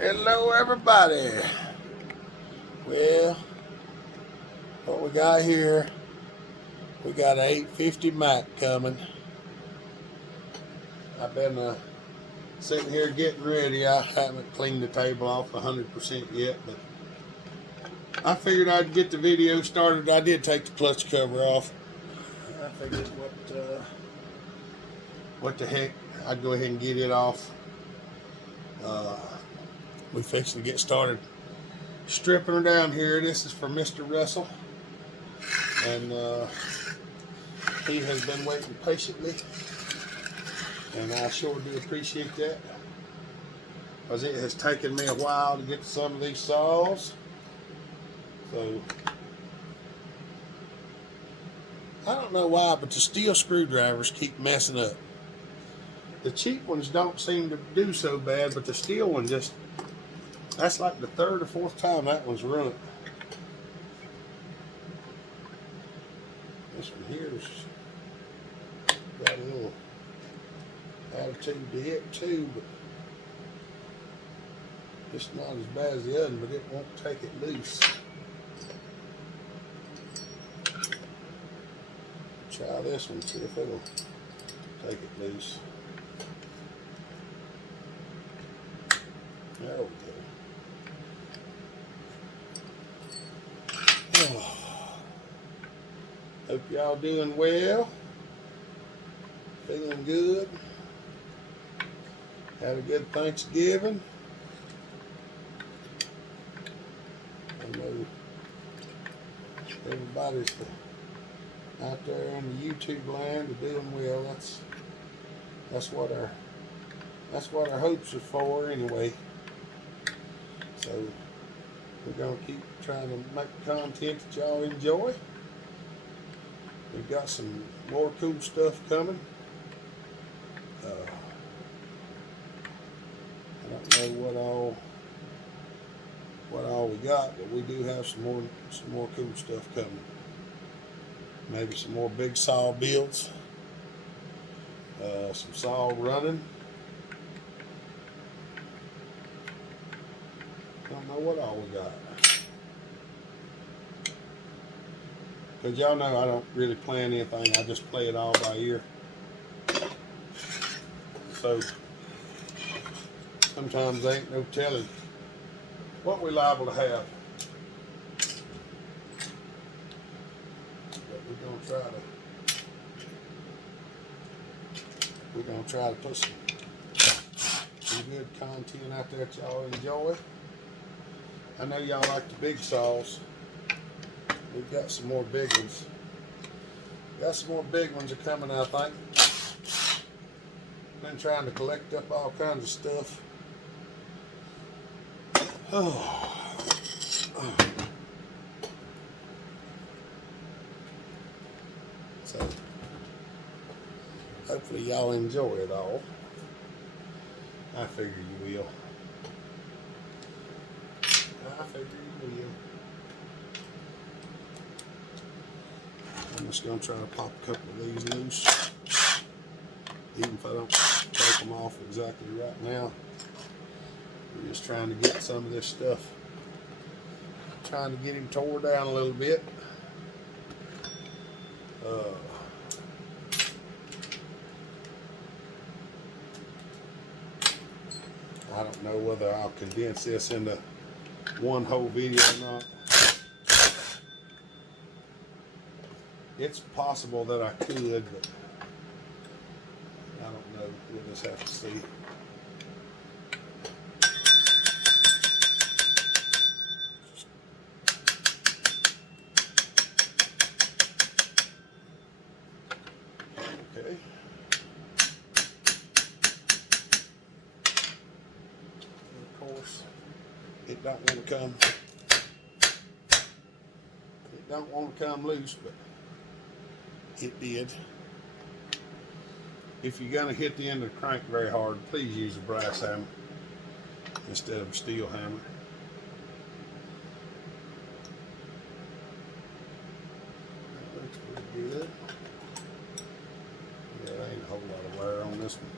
Hello everybody. Well, what we got here, we got an 850 Mac coming. I've been sitting here getting ready. I haven't cleaned the table off 100% yet, but I figured I'd get the video started. I did take the clutch cover off. I figured what the heck, I'd go ahead and get it off. We fixing to get started stripping her down here. This is for Mr. Russell, and he has been waiting patiently, and I sure do appreciate that, because it has taken me a while to get to some of these saws. So I don't know why, but the steel screwdrivers keep messing up. The cheap ones don't seem to do so bad, but the steel one just, that's like the third or fourth time that one's ruined. This one here's got a little attitude to it too, but it's not as bad as the other one, but it won't take it loose. Try this one, see if it'll take it loose. There we go. Oh. Hope y'all doing well, feeling good. Had a good Thanksgiving. I know everybody's out there in the YouTube land doing well. That's what our hopes are for anyway. So we're gonna keep trying to make content that y'all enjoy. We've got some more cool stuff coming. I don't know what all we got, but we do have some more cool stuff coming. Maybe some more big saw builds, some saw running. I don't know what all we got. Because y'all know I don't really plan anything, I just play it all by ear. So sometimes there ain't no telling what we're liable to have. But we're gonna try to put some good content out there that y'all enjoy. I know y'all like the big saws. We've got some more big ones. Got some more big ones are coming, I think. Been trying to collect up all kinds of stuff. So hopefully y'all enjoy it all. I figure you will. I figure you will. I'm just going to try to pop a couple of these loose, even if I don't take them off exactly right now. We're just trying to get some of this stuff, trying to get him tore down a little bit. I don't know whether I'll condense this into one whole video or not. It's possible that I could, but I don't know. We'll just have to see. Okay. And of course, it don't want to come. It don't want to come loose, but it did. If you're going to hit the end of the crank very hard, please use a brass hammer instead of a steel hammer. That looks pretty good. Yeah, there ain't a whole lot of wear on this one.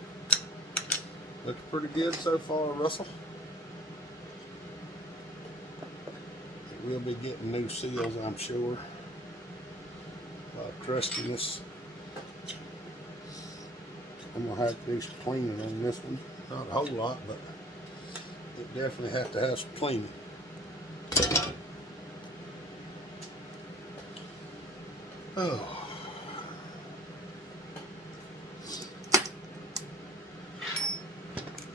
Looks pretty good so far, Russell. We'll be getting new seals, I'm sure. A lot of crustiness. I'm gonna have to do some cleaning on this one. Not a whole lot, but it definitely has to have some cleaning. Oh.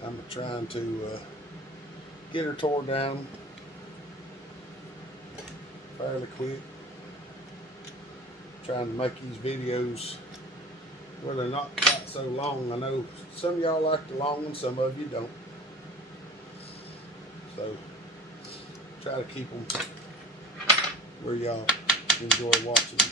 I'm trying to get her tore down fairly quick. Trying to make these videos where they're not quite so long. I know some of y'all like the long ones, some of you don't. So try to keep them where y'all enjoy watching them.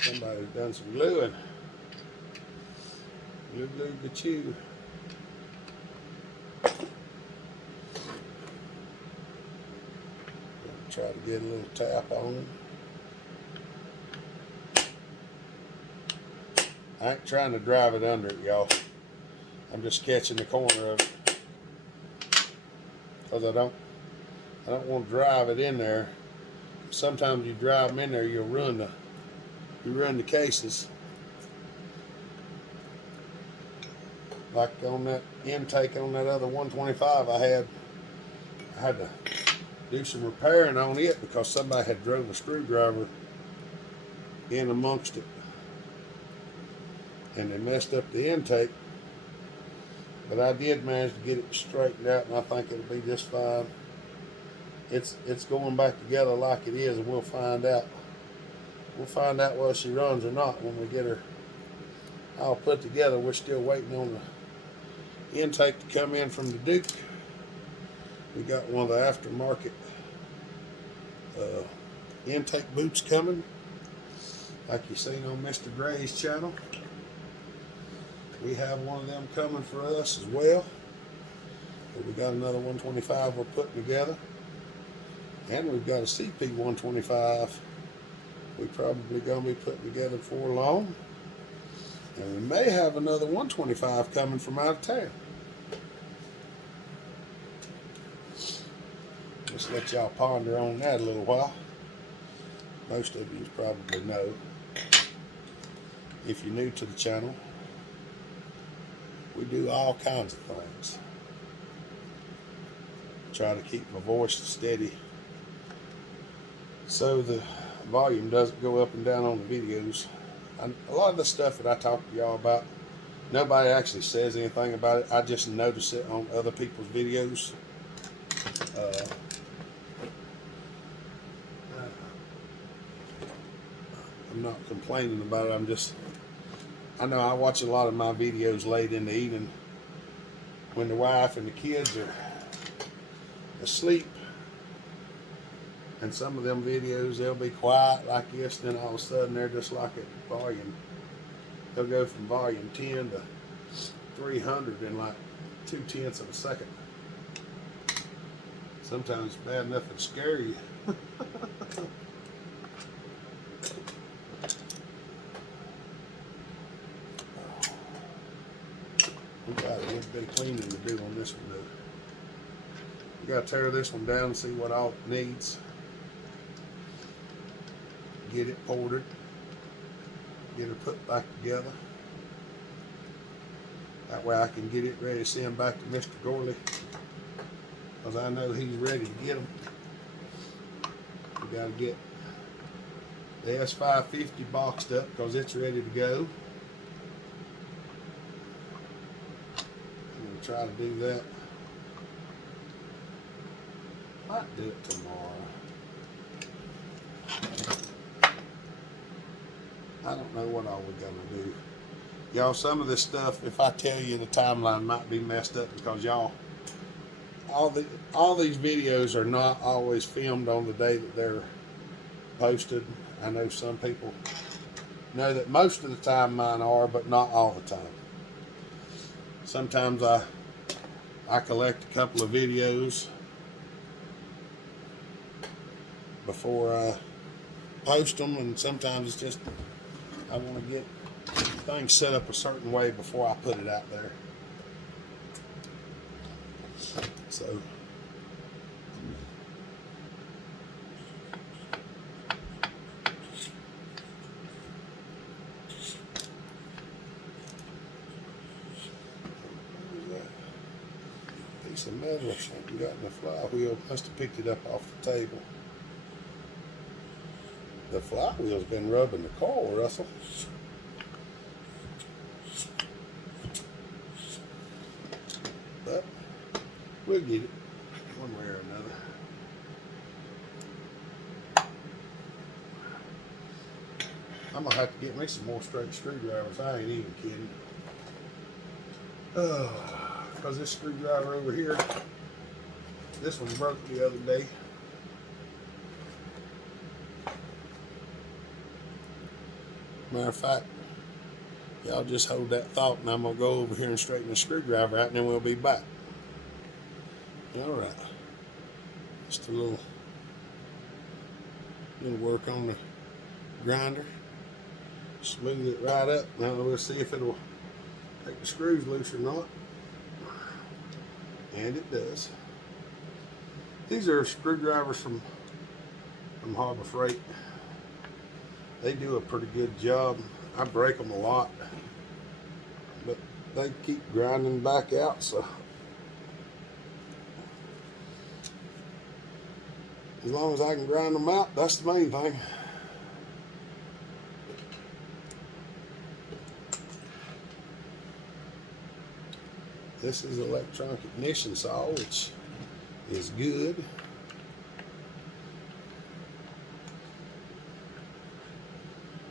Somebody's done some gluing. Glue, glue, ga-chew. Try to get a little tap on. I ain't trying to drive it under it, y'all. I'm just catching the corner of it. Because I don't want to drive it in there. Sometimes you drive them in there, you'll ruin the cases. Like on that intake on that other 125 I had to do some repairing on it because somebody had drove a screwdriver in amongst it and they messed up the intake. But I did manage to get it straightened out, and I think it'll be just fine. It's going back together like it is, and we'll find out. We'll find out whether she runs or not when we get her all put together. We're still waiting on the intake to come in from the Duke. We got one of the aftermarket intake boots coming, like you seen on Mr. Gray's channel. We have one of them coming for us as well. But we got another 125 we're putting together, and we've got a CP 125 we probably gonna be putting together before long, and we may have another 125 coming from out of town. Just let y'all ponder on that a little while. Most of you probably know. If you're new to the channel, we do all kinds of things. Try to keep my voice steady so the volume doesn't go up and down on the videos. A lot of the stuff that I talk to y'all about, nobody actually says anything about it. I just notice it on other people's videos. I'm not complaining about it. I know I watch a lot of my videos late in the evening when the wife and the kids are asleep, and some of them videos, they'll be quiet like this, then all of a sudden they're just like at volume. They'll go from volume 10 to 300 in like 0.2 of a second. Sometimes it's bad enough to scare you. We've got a little bit of cleaning to do on this one though. We got to tear this one down and see what all it needs. Get it ported. Get her put back together. That way I can get it ready to send back to Mr. Gorley, because I know he's ready to get them. We got to get the S550 boxed up because it's ready to go. I'm going to try to do that. Might do it tomorrow. I don't know what all we're going to do. Y'all, some of this stuff, if I tell you, the timeline might be messed up because y'all, all these videos are not always filmed on the day that they're posted. I know some people know that most of the time mine are, but not all the time. Sometimes I collect a couple of videos before I post them, and sometimes it's just I want to get everything's set up a certain way before I put it out there. So piece of metal something got in the flywheel. Must have picked it up off the table. The flywheel's been rubbing the coil, Russell. But we'll get it one way or another. I'm gonna have to get me some more straight screwdrivers. I ain't even kidding. Because this screwdriver over here, this one broke the other day. Matter of fact, y'all just hold that thought, and I'm gonna go over here and straighten the screwdriver out, and then we'll be back. All right, just a little work on the grinder, smooth it right up. Now we'll see if it'll take the screws loose or not. And it does. These are screwdrivers from Harbor Freight. They do a pretty good job. I break them a lot, but they keep grinding back out, so as long as I can grind them out, that's the main thing. This is electronic ignition saw, which is good.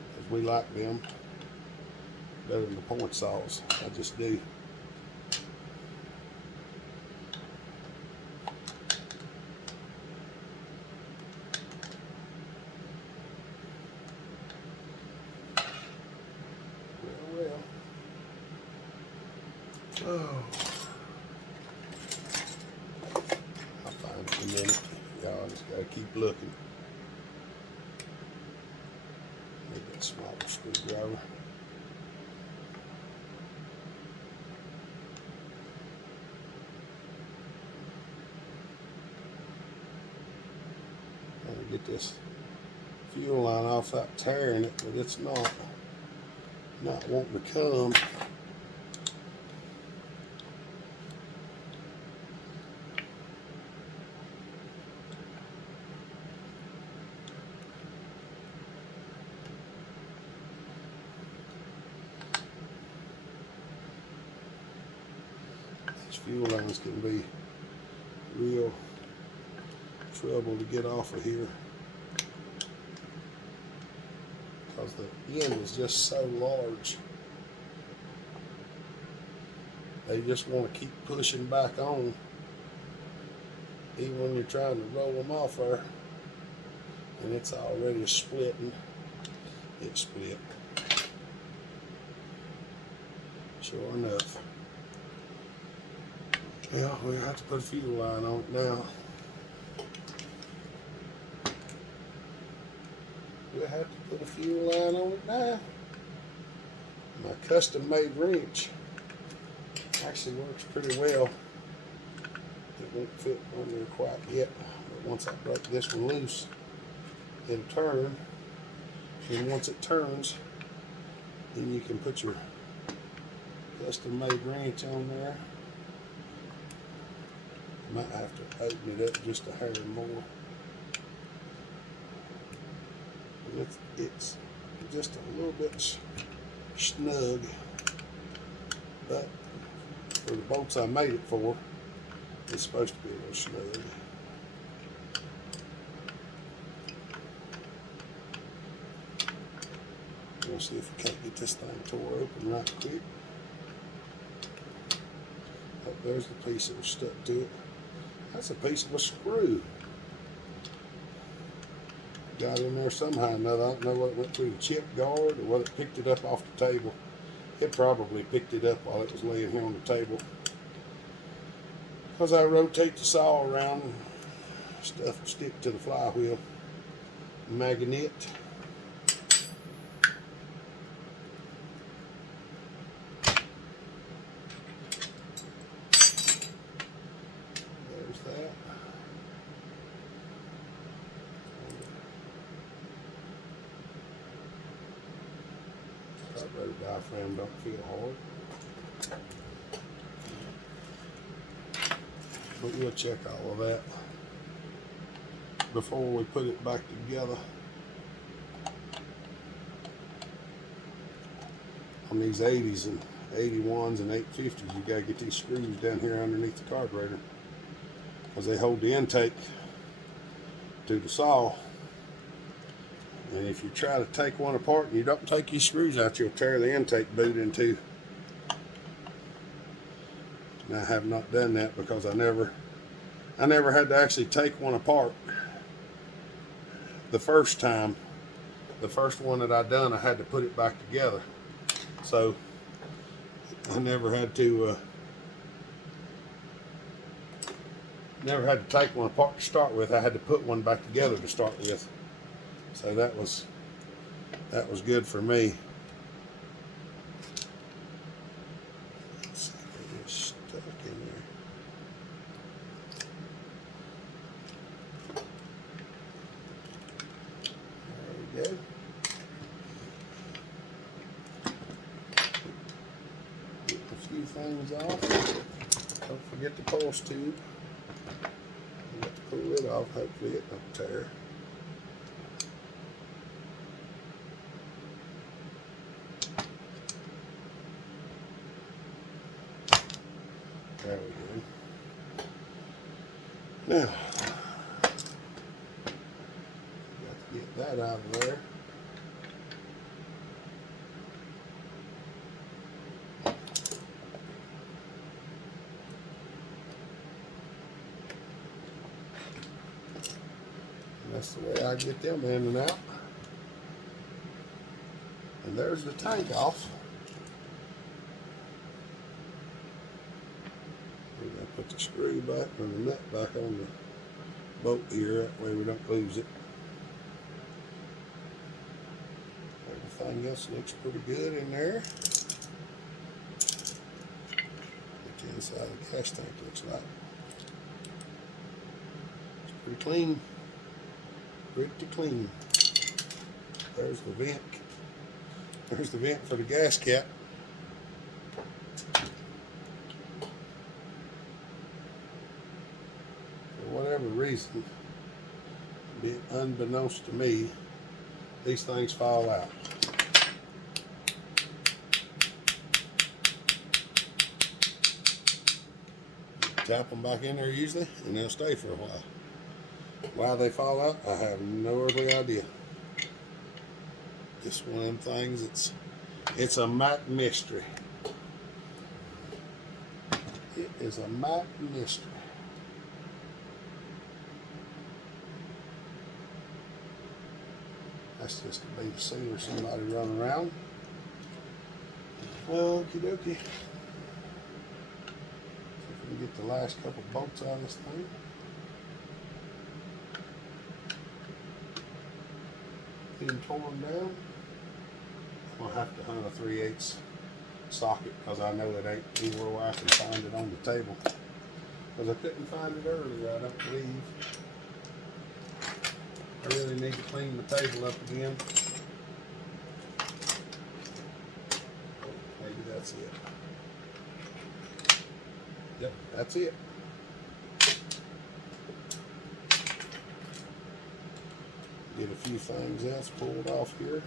Because we like them better than the point saws. I just do. Well. Oh. I'll find it in a minute. Y'all just gotta keep looking. Make that smaller screwdriver. I'll get this fuel line off without tearing it, but it's not wanting to come. Fuel lines can be real trouble to get off of here because the end is just so large. They just want to keep pushing back on even when you're trying to roll them off there, and it's already splitting. It split. Sure enough. Well, we have to put a fuel line on it now. We'll have to put a fuel line on it now. My custom-made wrench actually works pretty well. It won't fit on there quite yet, but once I break this one loose, it'll turn. And once it turns, then you can put your custom-made wrench on there. Might have to open it up just a hair more. It's just a little bit snug, but for the bolts I made it for, it's supposed to be a little snug. We'll see if we can't get this thing tore open right quick. Oh, there's the piece that was stuck to it. That's a piece of a screw. Got in there somehow or another. I don't know what went through the chip guard or whether it picked it up off the table. It probably picked it up while it was laying here on the table. Because I rotate the saw around and stuff will stick to the flywheel magnet. Carburetor diaphragm don't feel hard. But we'll check all of that before we put it back together. On these 80s and 81s and 850s, you gotta get these screws down here underneath the carburetor because they hold the intake to the saw. And if you try to take one apart and you don't take your screws out, you'll tear the intake boot in two. And I have not done that because I never had to actually take one apart. The first time, the first one that I done, I had to put it back together. So I never had to take one apart to start with. I had to put one back together to start with. So that was good for me. Let's see if it's stuck in there. There we go. Get a few things off. Don't forget the pulse tube. You have to pull it off. Hopefully it don't tear. There we go. Now, got to get that out of there. And that's the way I get them in and out. And there's the tank off. Put the screw back or the nut back on the bolt here, that way we don't lose it. Everything else looks pretty good in there. What the inside of the gas tank looks like. It's pretty clean. Pretty clean. There's the vent. There's the vent for the gas cap. Whatever reason, unbeknownst to me, these things fall out. Tap them back in there usually, and they'll stay for a while. Why they fall out, I have no earthly idea. Just one of them things. It's a Mac mystery. It is a Mac mystery. That's just to be to see or somebody running around. Okie dokie. See if we can get the last couple bolts out of this thing. Getting torn down. I'm gonna have to hunt a 3/8 socket because I know it ain't anywhere where I can find it on the table. Because I couldn't find it earlier, I don't believe. I really need to clean the table up again. Maybe that's it. Yep, that's it. Get a few things else pulled off here.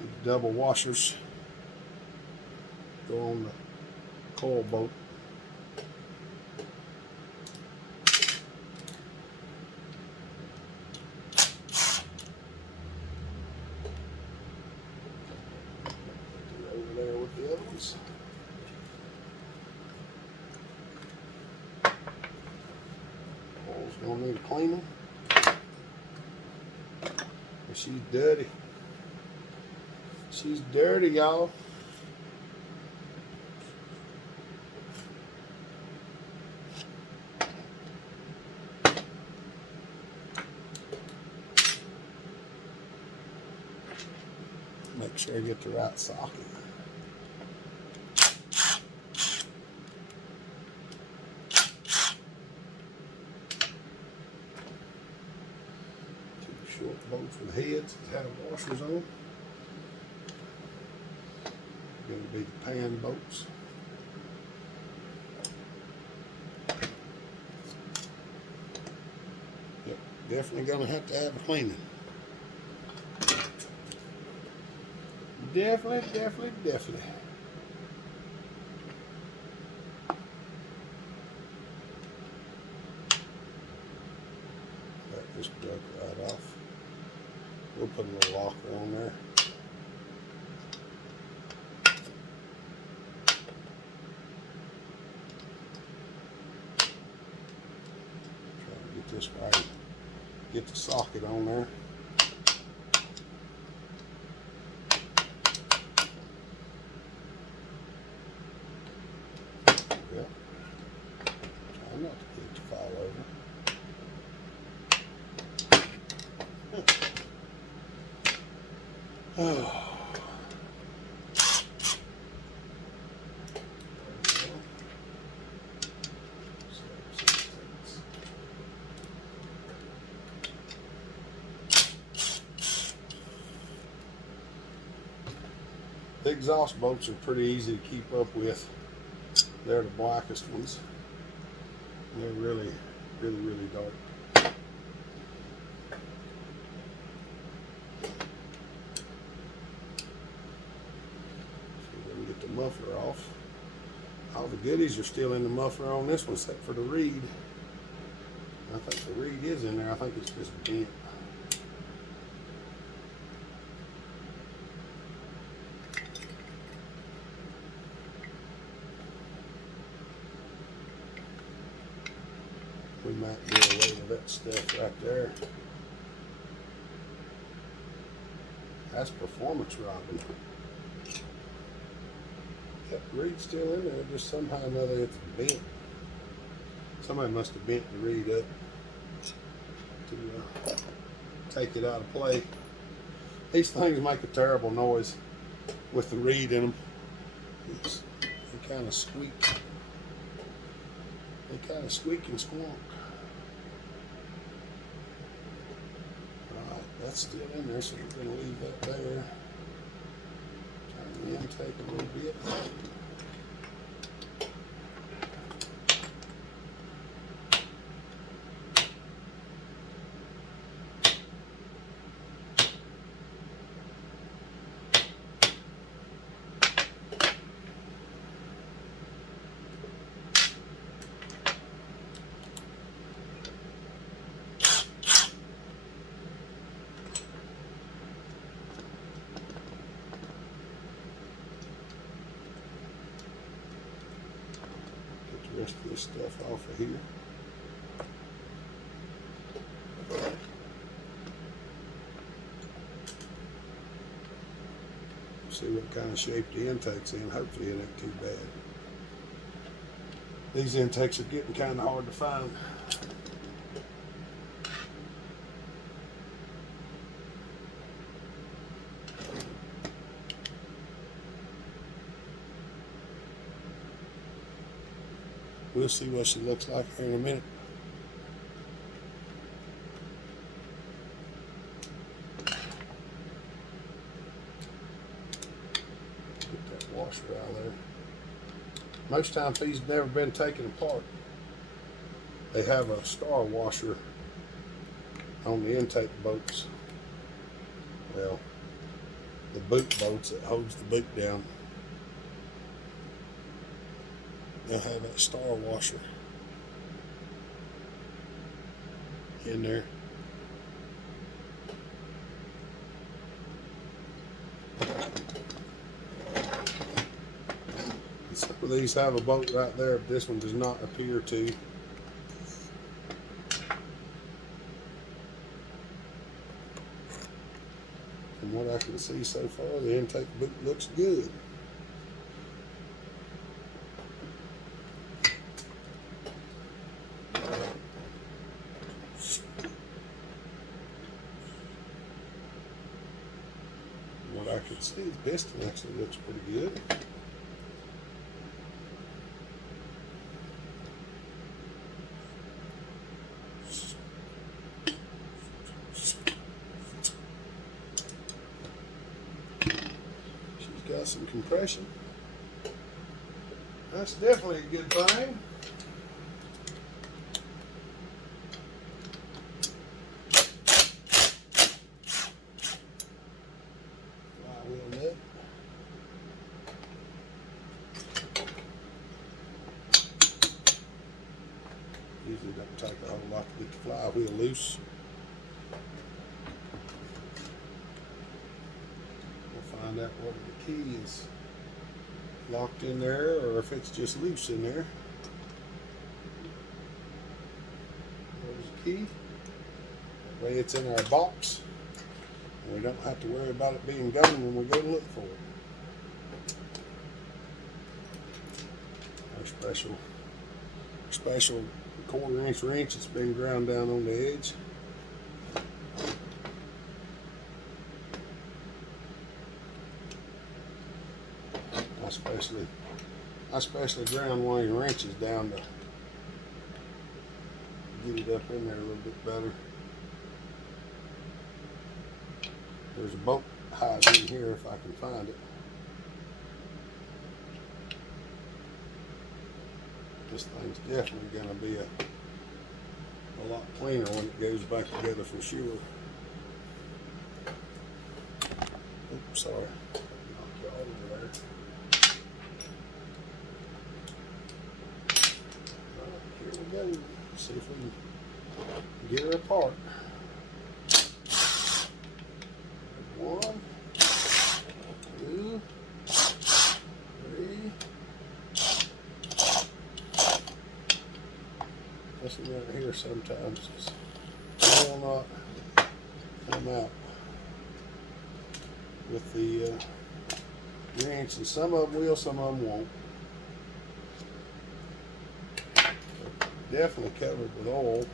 These double washers go on the coil bolt. Over there with the other ones. Coil's gonna need cleaning. But she's dirty. She's dirty, y'all. Make sure I get the right socket. you want bolts with heads that have washers on. Going to be the pan bolts. Yep, definitely going to have a cleaning. Definitely. That just broke right off. We'll put a little locker on there. Try to get this right. Get the socket on there. Yep. Try not to get it to fall over. Oh. The exhaust bolts are pretty easy to keep up with. They're the blackest ones. They're really dark. The muffler off. All the goodies are still in the muffler on this one except for the reed. I think the reed is in there. I think it's just bent. We might get away with that stuff right there. That's performance robbing. That reed's still in there, just somehow or another it's bent. Somebody must have bent the reed up to take it out of play. These things make a terrible noise with the reed in them. They kind of squeak. They kind of squeak and squonk. Alright, that's still in there, so we're going to leave that there. Turn the intake a little bit. The rest of this stuff off of here. See what kind of shape the intake's in. Hopefully it ain't too bad. These intakes are getting kind of hard to find. We'll see what she looks like here in a minute. Get that washer out of there. Most times these have never been taken apart. They have a star washer on the intake bolts. Well, the boot bolts that holds the boot down. They'll have that star washer in there. Some of these have a bolt right there, but this one does not appear to. From what I can see so far, the intake boot looks good. What I can see, the piston actually looks pretty good. compression. That's definitely a good thing. Flywheel nut. Usually don't take a whole lot to get the flywheel loose. We'll find out whether the key is locked in there or if it's just loose in there. There's the key. That way it's in our box and we don't have to worry about it being gone when we go to look for it. Our special 1/4 inch wrench that's been ground down on the edge. I especially ground one of your wrenches down to get it up in there a little bit better. There's a bolt hide in here if I can find it. This thing's definitely going to be a lot cleaner when it goes back together for sure. Oops, sorry. Knocked you all over there. Here we go. See if we can get her apart. There's 1, 2, 3. This one right here sometimes will not come out with the wrench, and some of them will, some of them won't. Definitely covered with oil.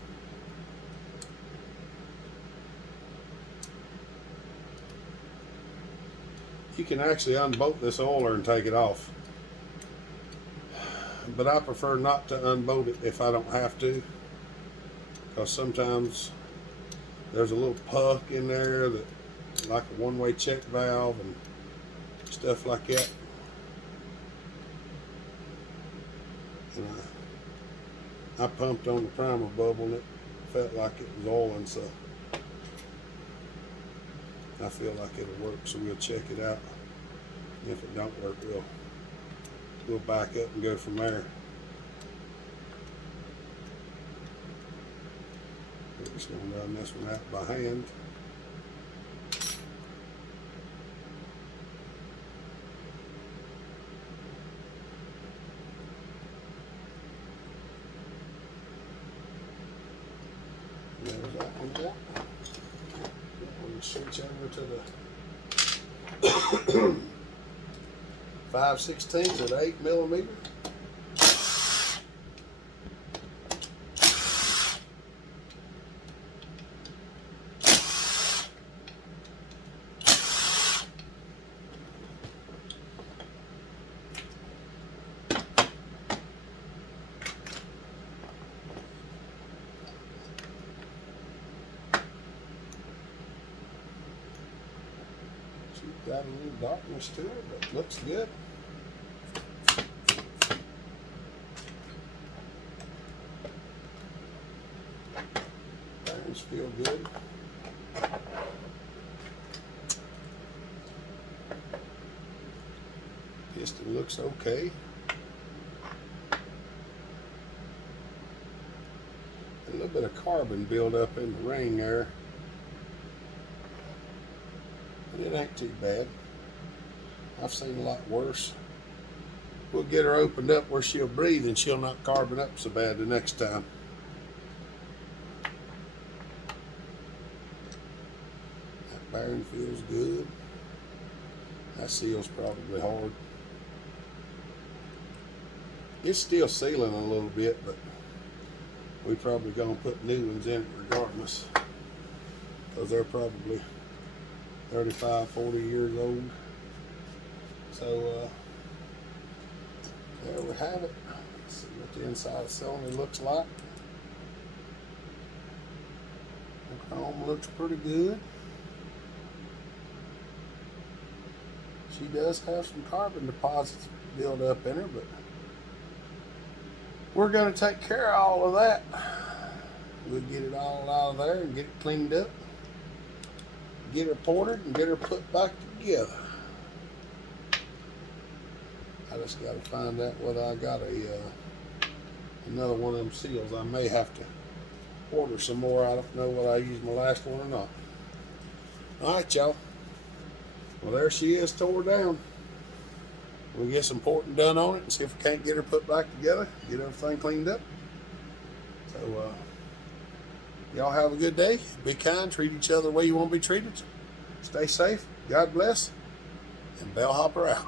You can actually unbolt this oiler and take it off, but I prefer not to unbolt it if I don't have to, because sometimes there's a little puck in there that, like a one-way check valve and stuff like that. And I pumped on the primer bubble and it felt like it was oiling, so I feel like it'll work, so we'll check it out. And if it don't work, we'll back up and go from there. We're just going to run this one out by hand. There's that one down. We'll switch over to the 5/16 at 8mm. Got a little darkness to it, but looks good. Bearings feel good. Piston looks okay. A little bit of carbon buildup in the ring there. It ain't too bad. I've seen a lot worse. We'll get her opened up where she'll breathe and she'll not carbon up so bad the next time. That bearing feels good. That seal's probably hard. It's still sealing a little bit, but we probably gonna put new ones in it regardless, because they're probably 35, 40 years old. So there we have it. Let's see what the inside of the cylinder looks like. The chrome looks pretty good. She does have some carbon deposits built up in her, but we're going to take care of all of that. We'll get it all out of there and get it cleaned up, get her ported, and get her put back together. I just got to find out whether I got another one of them seals. I may have to order some more. I don't know whether I used my last one or not. All right, y'all. Well, there she is, tore down. We'll get some porting done on it and see if we can't get her put back together, get everything cleaned up. So, y'all have a good day. Be kind. Treat each other the way you want to be treated. Stay safe. God bless. And Bellhopper out.